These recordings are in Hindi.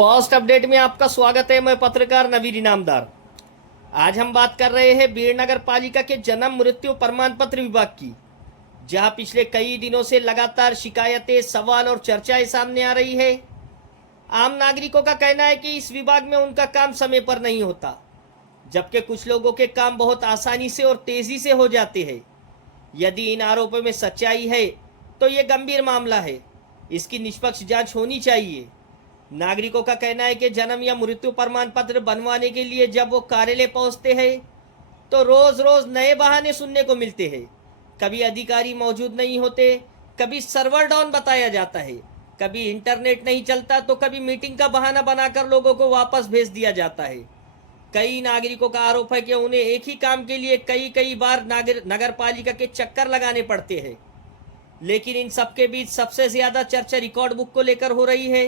फर्स्ट अपडेट में आपका स्वागत है। मैं पत्रकार नवीर इनामदार। आज हम बात कर रहे हैं बीड़ नगर पालिका के जन्म मृत्यु प्रमाण पत्र विभाग की, जहां पिछले कई दिनों से लगातार शिकायतें, सवाल और चर्चाएं सामने आ रही है। आम नागरिकों का कहना है कि इस विभाग में उनका काम समय पर नहीं होता, जबकि कुछ लोगों के काम बहुत आसानी से और तेजी से हो जाते हैं। यदि इन आरोपों में सच्चाई है तो ये गंभीर मामला है, इसकी निष्पक्ष जांच होनी चाहिए। नागरिकों का कहना है कि जन्म या मृत्यु प्रमाण पत्र बनवाने के लिए जब वो कार्यालय पहुंचते हैं तो रोज रोज नए बहाने सुनने को मिलते हैं। कभी अधिकारी मौजूद नहीं होते, कभी सर्वर डाउन बताया जाता है, कभी इंटरनेट नहीं चलता, तो कभी मीटिंग का बहाना बनाकर लोगों को वापस भेज दिया जाता है। कई नागरिकों का आरोप है कि उन्हें एक ही काम के लिए कई कई बार नगर पालिका के चक्कर लगाने पड़ते हैं। लेकिन इन सबके बीच सबसे ज्यादा चर्चा रिकॉर्ड बुक को लेकर हो रही है।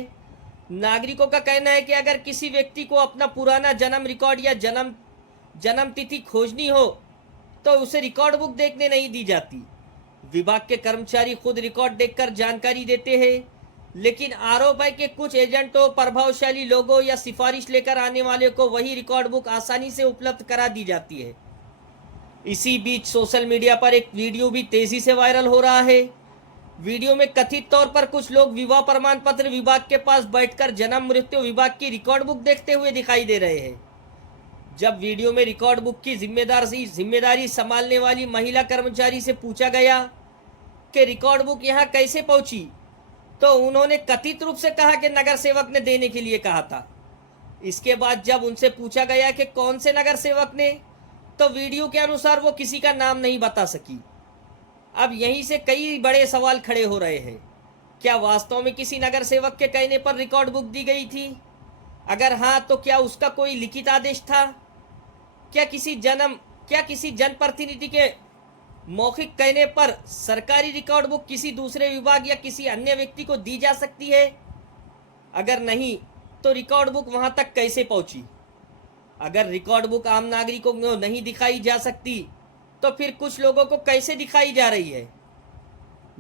नागरिकों का कहना है कि अगर किसी व्यक्ति को अपना पुराना जन्म रिकॉर्ड या जन्म तिथि खोजनी हो तो उसे रिकॉर्ड बुक देखने नहीं दी जाती। विभाग के कर्मचारी खुद रिकॉर्ड देखकर जानकारी देते हैं, लेकिन आरोप है कि कुछ एजेंटों, प्रभावशाली लोगों या सिफारिश लेकर आने वाले को वही रिकॉर्ड बुक आसानी से उपलब्ध करा दी जाती है। इसी बीच सोशल मीडिया पर एक वीडियो भी तेजी से वायरल हो रहा है। वीडियो में कथित तौर पर कुछ लोग विवाह प्रमाण पत्र विभाग के पास बैठकर जन्म मृत्यु विभाग की रिकॉर्ड बुक देखते हुए दिखाई दे रहे हैं। जब वीडियो में रिकॉर्ड बुक की जिम्मेदारी संभालने वाली महिला कर्मचारी से पूछा गया कि रिकॉर्ड बुक यहाँ कैसे पहुंची, तो उन्होंने कथित रूप से कहा कि नगर सेवक ने देने के लिए कहा था। इसके बाद जब उनसे पूछा गया कि कौन से नगर सेवक ने, तो वीडियो के अनुसार वो किसी का नाम नहीं बता सकी। अब यहीं से कई बड़े सवाल खड़े हो रहे हैं। क्या वास्तव में किसी नगर सेवक के कहने पर रिकॉर्ड बुक दी गई थी? अगर हाँ, तो क्या उसका कोई लिखित आदेश था? क्या किसी जनप्रतिनिधि के मौखिक कहने पर सरकारी रिकॉर्ड बुक किसी दूसरे विभाग या किसी अन्य व्यक्ति को दी जा सकती है? अगर नहीं, तो रिकॉर्ड बुक वहां तक कैसे पहुंची? अगर रिकॉर्ड बुक आम नागरिकों को नहीं दिखाई जा सकती, तो फिर कुछ लोगों को कैसे दिखाई जा रही है?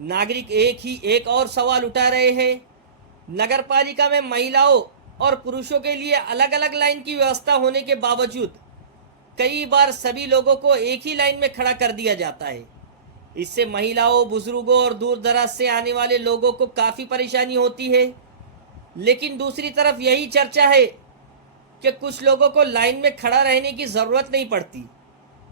नागरिक एक और सवाल उठा रहे हैं। नगर पालिका में महिलाओं और पुरुषों के लिए अलग अलग लाइन की व्यवस्था होने के बावजूद कई बार सभी लोगों को एक ही लाइन में खड़ा कर दिया जाता है। इससे महिलाओं, बुजुर्गों और दूर दराज से आने वाले लोगों को काफ़ी परेशानी होती है। लेकिन दूसरी तरफ यही चर्चा है कि कुछ लोगों को लाइन में खड़ा रहने की ज़रूरत नहीं पड़ती।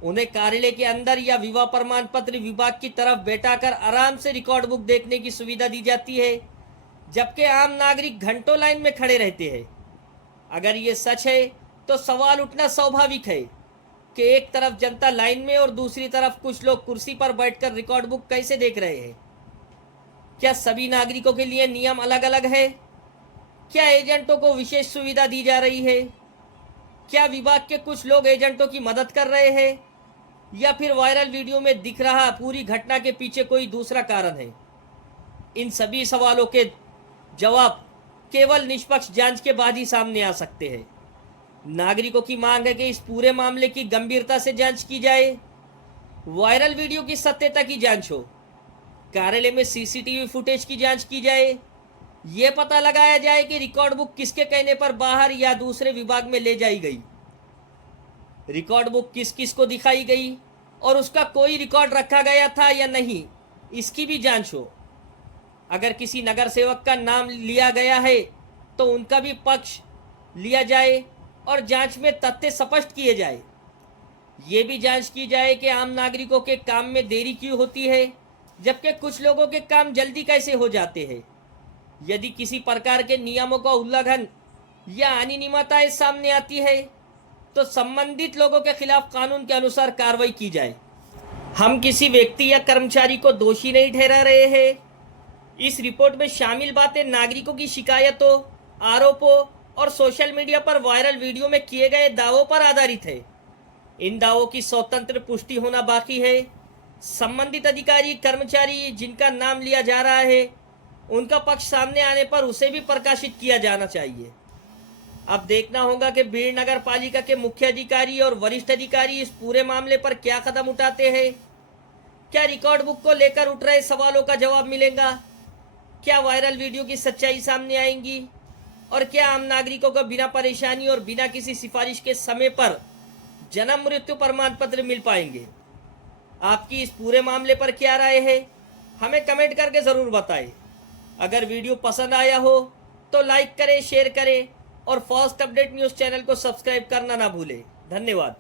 उन्हें कार्यालय के अंदर या विवाह प्रमाण पत्र विभाग की तरफ बैठाकर आराम से रिकॉर्ड बुक देखने की सुविधा दी जाती है, जबकि आम नागरिक घंटों लाइन में खड़े रहते हैं। अगर ये सच है तो सवाल उठना स्वाभाविक है कि एक तरफ जनता लाइन में और दूसरी तरफ कुछ लोग कुर्सी पर बैठकर रिकॉर्ड बुक कैसे देख रहे हैं। क्या सभी नागरिकों के लिए नियम अलग अलग है? क्या एजेंटों को विशेष सुविधा दी जा रही है? क्या विभाग के कुछ लोग एजेंटों की मदद कर रहे हैं, या फिर वायरल वीडियो में दिख रहा पूरी घटना के पीछे कोई दूसरा कारण है? इन सभी सवालों के जवाब केवल निष्पक्ष जांच के बाद ही सामने आ सकते हैं। नागरिकों की मांग है कि इस पूरे मामले की गंभीरता से जांच की जाए, वायरल वीडियो की सत्यता की जांच हो, कार्यालय में सीसीटीवी फुटेज की जांच की जाए, ये पता लगाया जाए कि रिकॉर्ड बुक किसके कहने पर बाहर या दूसरे विभाग में ले जाई गई, रिकॉर्ड बुक किस किस को दिखाई गई और उसका कोई रिकॉर्ड रखा गया था या नहीं, इसकी भी जांच हो। अगर किसी नगर सेवक का नाम लिया गया है तो उनका भी पक्ष लिया जाए और जांच में तथ्य स्पष्ट किए जाए। ये भी जांच की जाए कि आम नागरिकों के काम में देरी क्यों होती है, जबकि कुछ लोगों के काम जल्दी कैसे हो जाते हैं। यदि किसी प्रकार के नियमों का उल्लंघन या अनियमितताएं सामने आती है तो संबंधित लोगों के खिलाफ कानून के अनुसार कार्रवाई की जाए। हम किसी व्यक्ति या कर्मचारी को दोषी नहीं ठहरा रहे हैं। इस रिपोर्ट में शामिल बातें नागरिकों की शिकायतों, आरोपों और सोशल मीडिया पर वायरल वीडियो में किए गए दावों पर आधारित है। इन दावों की स्वतंत्र पुष्टि होना बाकी है। संबंधित अधिकारी, कर्मचारी जिनका नाम लिया जा रहा है, उनका पक्ष सामने आने पर उसे भी प्रकाशित किया जाना चाहिए। अब देखना होगा कि बीड़ नगर पालिका के मुख्य अधिकारी और वरिष्ठ अधिकारी इस पूरे मामले पर क्या कदम उठाते हैं। क्या रिकॉर्ड बुक को लेकर उठ रहे सवालों का जवाब मिलेगा? क्या वायरल वीडियो की सच्चाई सामने आएंगी? और क्या आम नागरिकों को बिना परेशानी और बिना किसी सिफारिश के समय पर जन्म मृत्यु प्रमाण पत्र मिल पाएंगे? आपकी इस पूरे मामले पर क्या राय है, हमें कमेंट करके ज़रूर बताएं। अगर वीडियो पसंद आया हो तो लाइक करें, शेयर करें और फास्ट अपडेट न्यूज़ चैनल को सब्सक्राइब करना ना भूलें। धन्यवाद।